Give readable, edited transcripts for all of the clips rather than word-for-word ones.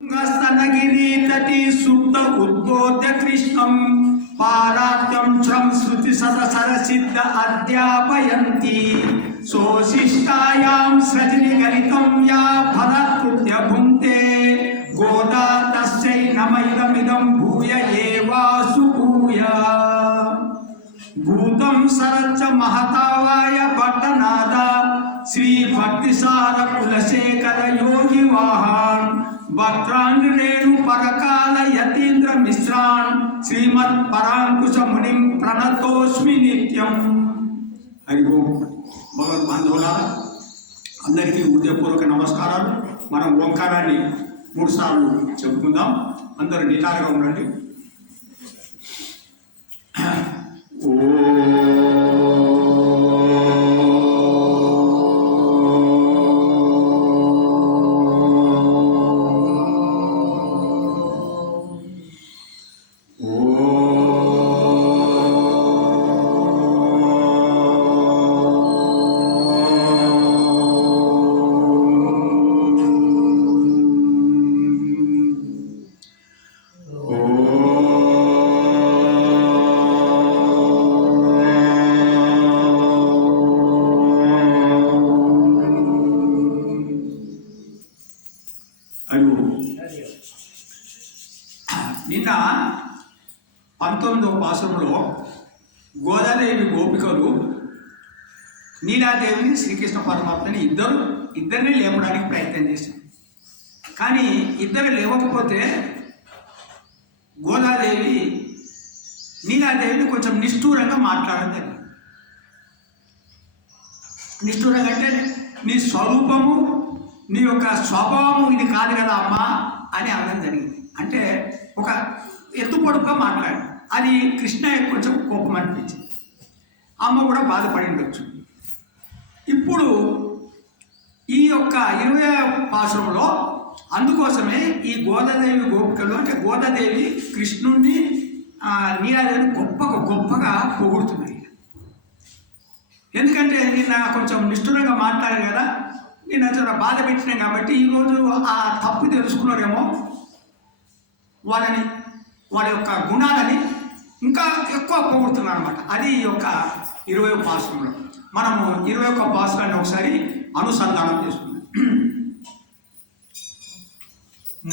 स्तनगिरी तटी सुप्त उद्बोध्य कृष्णं पारात्यं चं श्रुति सदसर सिद्ध अध्यापयन्ति सोशिष्टायां सृजनि गलितं या फलकृत्य भुङ्क्ते गोदा तस्यै नमैदमिदं भूय एवासु भूय भूतं सरच्च महतावाय भट्टनादा श्री भक्तिसार कुलशेखर योगी वाहन भक्त्रांग रेणु परकाल यतीन्द्र मिश्रान श्रीमत् परांकुश मुनिं प्रणतोस्मि नित्यं। हरि ओम। भगवत बांधवुलारा अंदरिकी हृदयपूर्वक नमस्कारालु। మనం ఓంకారాన్ని 3 సార్లు చెప్పుకుందాం. అందరూ నిటారుగా ఉండండి. నిన్న 19వ పాసురంలో గోదాదేవి గోపికలు నీలాదేవిని శ్రీకృష్ణ పరమాత్మని ఇద్దరిని లేపడానికి ప్రయత్నం చేశారు. కానీ ఇద్దరు లేవకపోతే గోదాదేవి నీలాదేవిని కొంచెం నిష్ఠూరంగా మాట్లాడడం జరిగింది. నిష్ఠూరంగా అంటే నీ స్వరూపము నీ యొక్క స్వభావము ఇది కాదు కదా అమ్మా అని అనడం జరిగింది. అంటే ఒక ఎత్తుపొడుపుగా మాట్లాడి అది కృష్ణయ్య కొంచెం కోపం అనిపించింది. అమ్మ కూడా బాధపడి ఉండొచ్చు. ఇప్పుడు ఈ యొక్క 20వ పాసురంలో అందుకోసమే ఈ గోదాదేవి గోపికలు అంటే గోదాదేవి కృష్ణుణ్ణి నీలాదేవిని గొప్పగా పొగుడుతున్నాయి. ఎందుకంటే నిన్న కొంచెం నిష్ఠురంగా మాట్లాడారు కదా, నేను చాలా బాధ పెట్టినాం కాబట్టి ఈరోజు ఆ తప్పు తెలుసుకున్నారేమో, వాళ్ళ యొక్క గుణాలని ఇంకా ఎక్కువ పొగుడుతున్నారు అనమాట. అది ఈ యొక్క 20వ పాసురంలో మనము 21వ పాసురాన్ని ఒకసారి అనుసంధానం చేసుకున్నాం.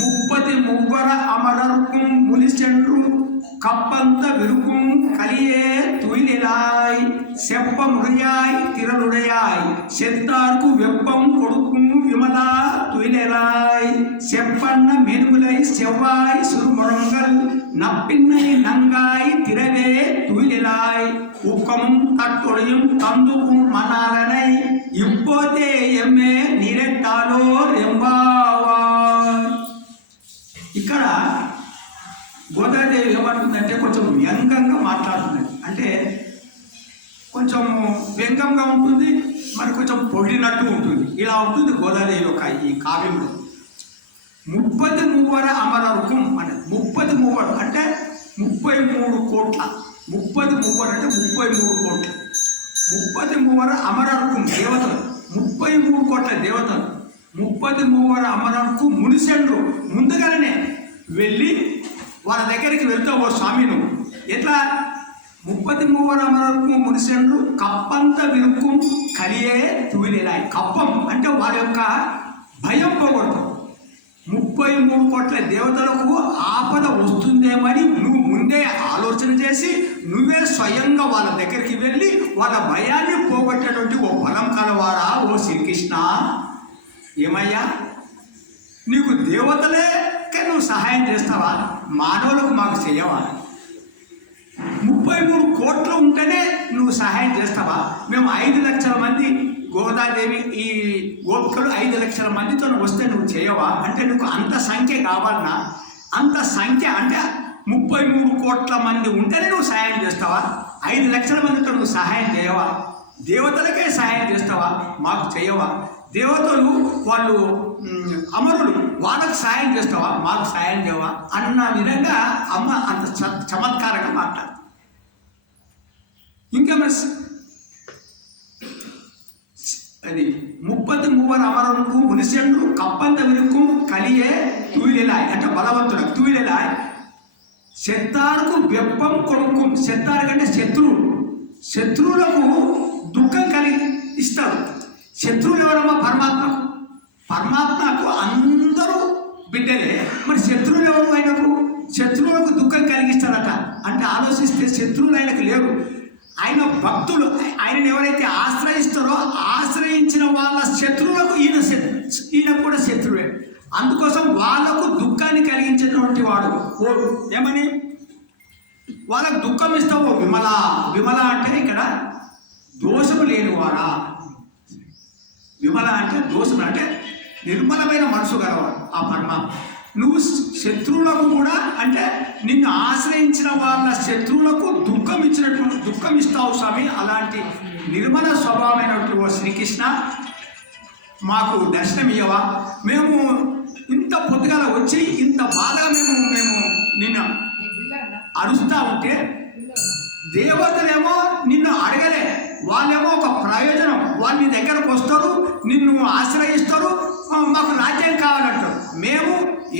30 அமரர்க்கும் முலிசென்று கப்பந்த விருக்கும் கலியே துயிலாய் செப்ப முறையாய் திரளுடையாய் செத்தார்க்கு வெப்பம் கொடுக்கும் விமலா துயிலாய் செப்பண்ண மெனுலை செவ்வாய் சுருமுழங்கள் நப்பின்னை நங்காய் திரவே துயிலாய் ஊக்கமும் தட்டொழியும் தந்துக்கும் மணாலனை இப்போதே எம்மே நீரெட்டாலோ రెంబావా. ఇక్కడ గోదాదేవి ఏమంటుందంటే కొంచెం వ్యంగ్యంగా మాట్లాడుతుంది. అంటే కొంచెం వ్యంగ్యంగా ఉంటుంది, మరి కొంచెం పొగిడినట్టు ఉంటుంది. ఇలా ఉంటుంది గోదాదేవి యొక్క ఈ కావ్యంలో. 33 అమరర్కం అంటే 33 అంటే 33 కోట్ల. 33 అంటే 33 కోట్లు. 33 అమరర్కం దేవతలు, 33 కోట్ల దేవతలు. 33 అమరర్కు మునిసెండ్రు ముందుగానే వెళ్ళి వాళ్ళ దగ్గరికి వెళ్తావు స్వామి నువ్వు. ఎట్లా 33 అమరర్కు మునిసెండ్రు కప్పంత విరుక్కు కలియే తువిలేలాయి. కప్పం అంటే వాళ్ళ యొక్క భయం పోగొడతావు. 33 కోట్ల దేవతలకు ఆపద వస్తుందేమని నువ్వు ముందే ఆలోచన చేసి నువ్వే స్వయంగా వాళ్ళ దగ్గరికి వెళ్ళి వాళ్ళ భయాన్ని పోగొట్టేటువంటి ఓ బలం కలవారా ఓ శ్రీకృష్ణ. ఏమయ్యా నీకు దేవతలేకే నువ్వు సహాయం చేస్తావా, మానవులకు మాకు చెయ్యవా? 33 కోట్లు ఉంటేనే నువ్వు సహాయం చేస్తావా? మేము 5 లక్షల మంది గోదాదేవి ఈ గోపికలు 5 లక్షల మందితో వస్తే నువ్వు చేయవా? అంటే నీకు అంత సంఖ్య కావాలన్నా, అంత సంఖ్య అంటే 33 కోట్ల మంది ఉంటేనే నువ్వు సహాయం చేస్తావా? 5 లక్షల మందితో నువ్వు సహాయం చేయవా? దేవతలకే సహాయం చేస్తావా, మాకు చేయవా? దేవతలు వాళ్ళు అమరులు, వాళ్ళకు సాయం చేస్తావా, మాకు సాయం చేయవా అన్న విధంగా అమ్మ అంత చమత్కారంగా మాట్లాడుతుంది. ఇంకా అది 33 அமரருக்கும் உனிசென்று கப்பந்தவிருக்கும் కలియే తూయిలెలాయ్ అంటే బలవంతుడు తూయిలెలాయ్ శత్తారుకు వెప్పం కొడుకు శత్తారు కంటే శత్రువులకు దుఃఖం కలిగిస్తాడు. శత్రువులు ఎవరమ్మా? పరమాత్మకు అందరూ బిడ్డలే, మరి శత్రువులు ఎవరు? ఆయనకు శత్రువులకు దుఃఖం కలిగిస్తాడట. అంటే ఆలోచిస్తే శత్రువులు ఆయనకు లేరు. ఆయన భక్తులు ఆయనను ఎవరైతే ఆశ్రయిస్తారో ఆశ్రయించిన వాళ్ళ శత్రువులకు ఈయన కూడా శత్రువే. అందుకోసం వాళ్ళకు దుఃఖాన్ని కలిగించేటువంటి వాడు ఏమని వాళ్ళకు దుఃఖం ఇస్తావు విమల అంటే ఇక్కడ దోషము లేనివాడా. విమల అంటే దోషం అంటే నిర్మలమైన మనసు గలవాడు ఆ పరమాత్మ. నువ్వు శత్రువులకు కూడా అంటే నిన్ను ఆశ్రయించిన వాళ్ళ శత్రువులకు దుఃఖం ఇస్తావు స్వామి. అలాంటి నిర్మల స్వభావమైనటువంటి ఓ శ్రీకృష్ణ మాకు దర్శనం ఇవ్వవా? మేము ఇంత పొద్దుగాల వచ్చి ఇంత బాధగా మేము నిన్ను అరుస్తూ ఉంటే దేవతలేమో నిన్ను అడగలే, వాళ్ళేమో ఒక ప్రయోజనం, వాళ్ళు నీ దగ్గరకు వస్తారు, నిన్ను ఆశ్రయిస్తారు, మాకు రాజ్యం కావాలంటారు. మేము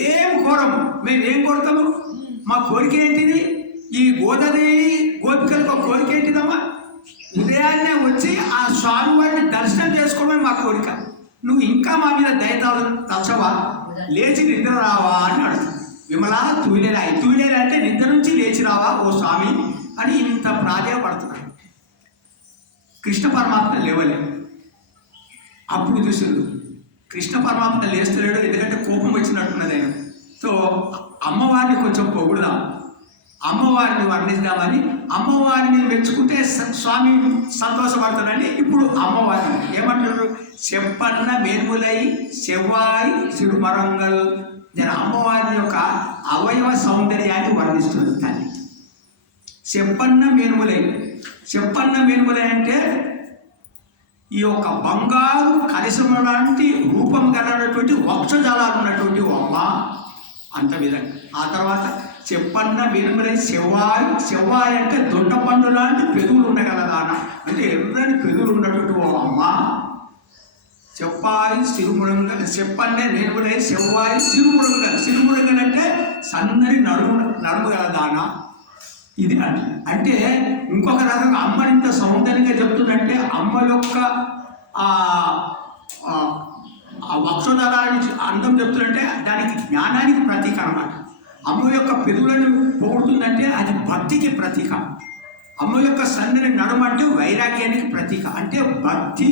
ఏం కోరము. మేము ఏం కోరుతాము? మా కోరిక ఏంటిది? ఈ గోదాదేవి గోపికలకు ఒక కోరిక ఏంటిదమ్మా? ఉదయాన్నే వచ్చి ఆ స్వామి వారిని దర్శనం చేసుకోవడమే మా కోరిక. నువ్వు ఇంకా మా మీద దయతాలు తచ్చవా? లేచి నిద్ర రావా అని అడుగుతుంది. విమల తూయిలేలా అంటే నిద్ర నుంచి లేచి రావా ఓ స్వామి అని ఇంత ప్రాధేయపడుతున్నాడు. కృష్ణ పరమాత్మ లేవలే. అప్పుడు చూసిండు కృష్ణ పరమాత్మ లేస్తలేడు, ఎందుకంటే కోపం వచ్చినట్టున్నది ఆయన. సో అమ్మవారిని కొంచెం పొగుడుదాం, అమ్మవారిని వర్ణిద్దామని అమ్మవారిని మెచ్చుకుంటే స్వామి సంతోషపడతాడని ఇప్పుడు అమ్మవారిని ఏమంటారు? చెప్పన్న మేన్ములై చెవ్వాయి సిరుమరంగల్. నేను అమ్మవారి యొక్క అవయవ సౌందర్యాన్ని వర్ణిస్తుంది తల్లి. చెప్పన్న మేనుములై అంటే ఈ యొక్క బంగారు కలిసమ లాంటి రూపం కలిగినటువంటి వక్షజాలాలు ఉన్నటువంటి అమ్మ అంత విధంగా. ఆ తర్వాత చెప్పన్న మేనుములై చెవ్వాయి అంటే దొడ్డ పండు లాంటి పెదవులు ఉండగలదాన అంటే ఎర్రని పెదవులు ఉన్నటువంటి ఓ అమ్మ. చెప్పాయి సిరుమురంగల్ చెప్పన్నే మేనుములై చెవ్వాయి సిరుమురంగల్ అంటే సన్నని నడుము గలదానా. ఇది అంటే ఇంకొక రకంగా అమ్మని ఇంత సౌందర్యంగా చెప్తుందంటే అమ్మ యొక్క వక్షోదరాన్ని అందం చెప్తుందంటే దానికి జ్ఞానానికి ప్రతీక అన్నమాట. అమ్మ యొక్క పెదవులను పొగుడుతుందంటే అది భక్తికి ప్రతీక. అమ్మ యొక్క సన్నని నడుము అంటే వైరాగ్యానికి ప్రతీక. అంటే భక్తి,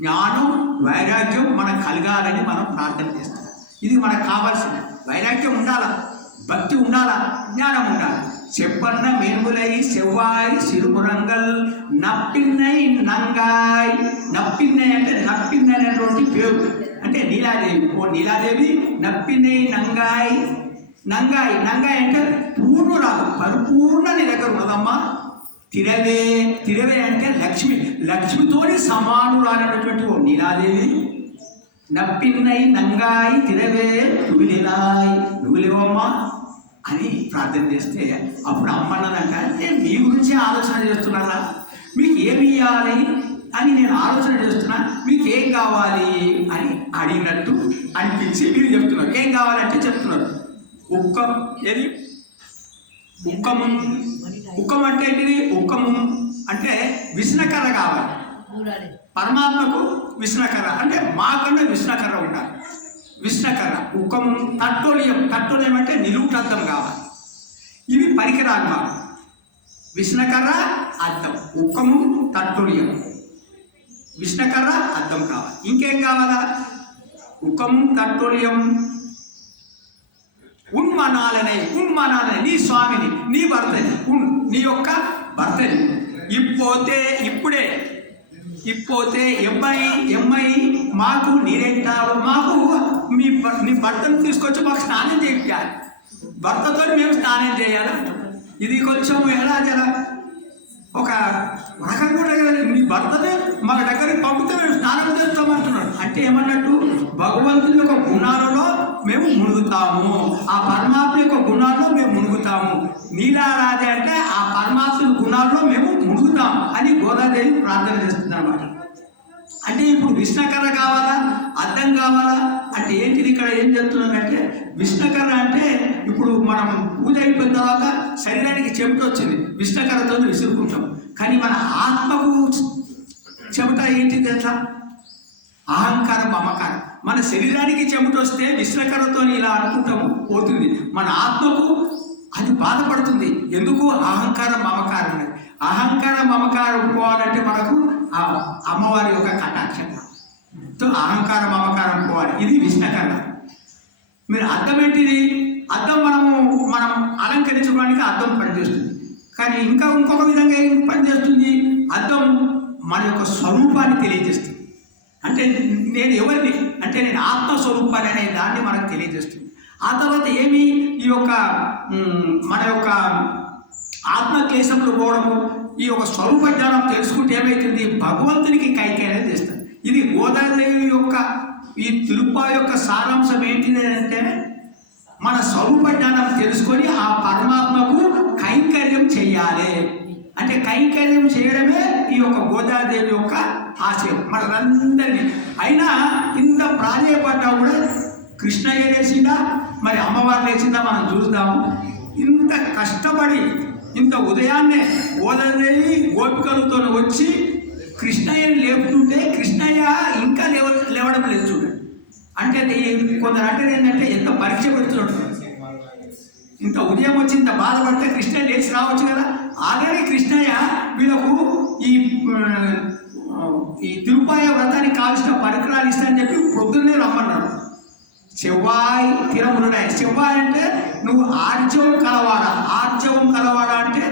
జ్ఞానం, వైరాగ్యం మనకు కలగాలని మనం ప్రార్థన చేస్తాం. ఇది మనకు కావాల్సింది. వైరాగ్యం ఉండాలా, భక్తి ఉండాలా, జ్ఞానం ఉండాలి. చెప్పన్న మేన్ములై చెవ్వాయి సిరుమురంగల్ నప్పిన్నై నంగాయ్. నప్పిన్నై అంటే నప్పిన్నై అనేటువంటి పేరు అంటే నీలాదేవి. ఓ నీలాదేవి నప్పిన్నై నంగాయ్ అంటే పూర్ణురాలు, పరిపూర్ణ నీ దగ్గర ఉన్నదమ్మా. తిరవే అంటే లక్ష్మితోని సమానురాలైనటువంటి ఓ నీలాదేవి. నప్పిన్నై నంగాయ్ తిరవే నువ్వు లేవమ్మా అని ప్రార్థన చేస్తే అప్పుడు అమ్మన్నదంట నేను మీ గురించి ఆలోచన చేస్తున్నానా, మీకు ఏమి ఇవ్వాలి అని నేను ఆలోచన చేస్తున్నా, మీకు ఏం కావాలి అని అడిగినట్టు అనిపించి మీరు చెప్తున్నారు. ఏం కావాలంటే చెప్తున్నారు ఉక్కం. ఏది ఉక్కము? ఉక్కం అంటే ఏంటిది? ఉక్కము అంటే విష్ణకర్ర కావాలి. పరమాత్మకు విష్ణకర్ర అంటే మాకన్నా విష్ణకర్ర ఉండాలి. విష్ణకర్ర, ఉక్కము, తట్టోలియం అంటే నిలువుటద్దం కావాలి. ఇవి పరికరాలు మాకు. విష్ణకర్ర, అద్దం, ఉక్కము, తట్టోలియం, విష్ణకర్ర, అద్దం కావాలి. ఇంకేం కావాలా? ఉక్కము, తట్టోలియం, ఉన్మనాలనే నీ స్వామిని, నీ భర్తని, నీ యొక్క భర్తని. ఇప్పోతే ఎమ్మాయి మాకు నీరెంటారు, మాకు నీ భర్తను తీసుకొచ్చి మాకు స్నానం చేయాలి, భర్తతో మేము స్నానం చేయాలి. ఇది కొంచెం ఎలా జర ఒక రకం కూడా నీ భర్తనే మా దగ్గరికి పంపితే మేము స్నానం చేస్తామంటున్నాడు. అంటే ఏమన్నట్టు భగవంతుని యొక్క గుణాలలో మేము మునుగుతాము, ఆ పరమాత్మ యొక్క గుణాల్లో మేము మునుగుతాము. నీలారాధే అంటే ఆ పరమాత్మ గుణాల్లో మేము మునుగుతాము అని గోదాదేవి ప్రార్థన చేస్తుంది అన్నమాట. అంటే ఇప్పుడు విష్ణుకర్ర కావాలా, అద్దం కావాలా అంటే ఏంటిది? ఇక్కడ ఏం చెప్తున్నానంటే విష్ణుకర్ర అంటే ఇప్పుడు మనం పూజ అయిపోయిన తర్వాత శరీరానికి చెమట వచ్చింది, విష్ణుకర్రతో విసురుకుంటాం. కానీ మన ఆత్మకు చెమట ఏంటిది? ఎట్లా? అహంకారం, మమకారం. మన శరీరానికి చెమట వస్తే విష్ణుకర్రతో ఇలా అనుకుంటాము, పోతుంది. మన ఆత్మకు అది బాధపడుతుంది. ఎందుకు? అహంకారం, మమకారం. అహంకారం, మమకారం పోవాలంటే మనకు అమ్మవారి యొక్క కటాక్షంగా అహంకారం, మమకారం పోవాలి. ఇది విష్ణుకర్ర. మీరు అద్దం ఏంటిది? అద్దం మనం అలంకరించుకోవడానికి అద్దం పనిచేస్తుంది. కానీ ఇంకొక విధంగా ఏం పనిచేస్తుంది? అద్దం మన యొక్క స్వరూపాన్ని తెలియజేస్తుంది. అంటే నేను ఎవరిని అంటే నేను ఆత్మస్వరూపాన్ని అనే దాన్ని మనకు తెలియజేస్తుంది. ఆ తర్వాత ఏమి? ఈ యొక్క మన యొక్క ఆత్మక్లేశములు పోవడము, ఈ యొక్క స్వరూప జ్ఞానం తెలుసుకుంటే ఏమవుతుంది? భగవంతునికి కైకేయం చేస్తారు. ఇది గోదాదేవి యొక్క ఈ తిరుపతి యొక్క సారాంశం ఏంటిది అంటే మన స్వరూప జ్ఞానం తెలుసుకొని ఆ పరమాత్మకు కైంకర్యం చేయాలి. అంటే కైంకర్యం చేయడమే ఈ యొక్క గోదాదేవి యొక్క ఆశయం మనందరినీ. అయినా ఇంత ప్రాధాన్యపడ్డా కూడా కృష్ణయ్య లేచిందా, మరి అమ్మవారు లేచిందా మనం చూద్దాము. ఇంత కష్టపడి ఇంత ఉదయాన్నే గోదాదేవి గోపికలతో వచ్చి కృష్ణయ్యని లేపుతుంటే కృష్ణయ్య ఇంకా లేవడం లేదు చూడండి. అంటే కొందరు అంటే ఏంటంటే ఎంత పరీక్ష పెడుతున్నాడు. ఇంత ఉదయం వచ్చి ఇంత బాధపడితే కృష్ణయ్య లేచి రావచ్చు కదా. ఆల్రెడీ కృష్ణయ్య వీళ్ళకు ఈ తిరుపాయ వ్రతానికి కావాల్సిన పరికరాలు ఇస్తానని చెప్పి పొద్దున్నే రమ్మన్నాడు. చెవ్వాయి తిరములున్నాయి. చెవ్వాయి అంటే నువ్వు ఆర్జవం కలవాడా. ఆర్జవం కలవాడా అంటే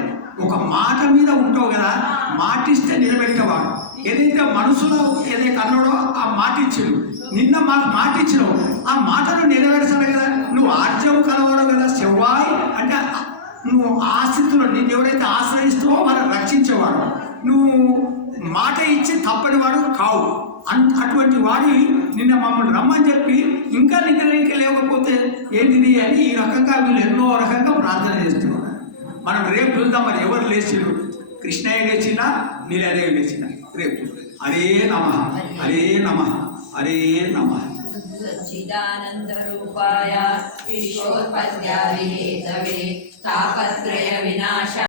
ఒక మాట మీద ఉంటావు కదా, మాటిస్తే నిలబెట్టేవాడు. ఏదైతే మనసులో ఏదైతే అన్నాడో ఆ మాట ఇచ్చాడు. నిన్న మాకు మాట ఇచ్చినావు, ఆ మాటను నెరవేర్చాలి కదా. నువ్వు ఆర్జవం కలవాడు కదా. చెవ్వాయి అంటే నువ్వు ఆశ్రితులు, నిన్ను ఎవరైతే ఆశ్రయిస్తావో వాళ్ళని రక్షించేవాడు. నువ్వు మాట ఇచ్చి తప్పనివాడు కావు. అటువంటి వాడి నిన్న మమ్మల్ని రమ్మని చెప్పి ఇంకా నిద్రకి లేకపోతే ఏంటిది అని ఈ రకంగా వీళ్ళు ఎన్నో రకంగా ప్రార్థన చేస్తున్నారు. మనం రేపు చూద్దాం మరి ఎవరు లేచిరు. కృష్ణయ్య లేచినా, నీలదేవి లేచినా రేపు. హరే నమః, హరే నమః, హరే నమః. సచ్చిదానంద రూపాయ విశ్వోత్పత్యాది హేతవే తాపత్రయ వినాశ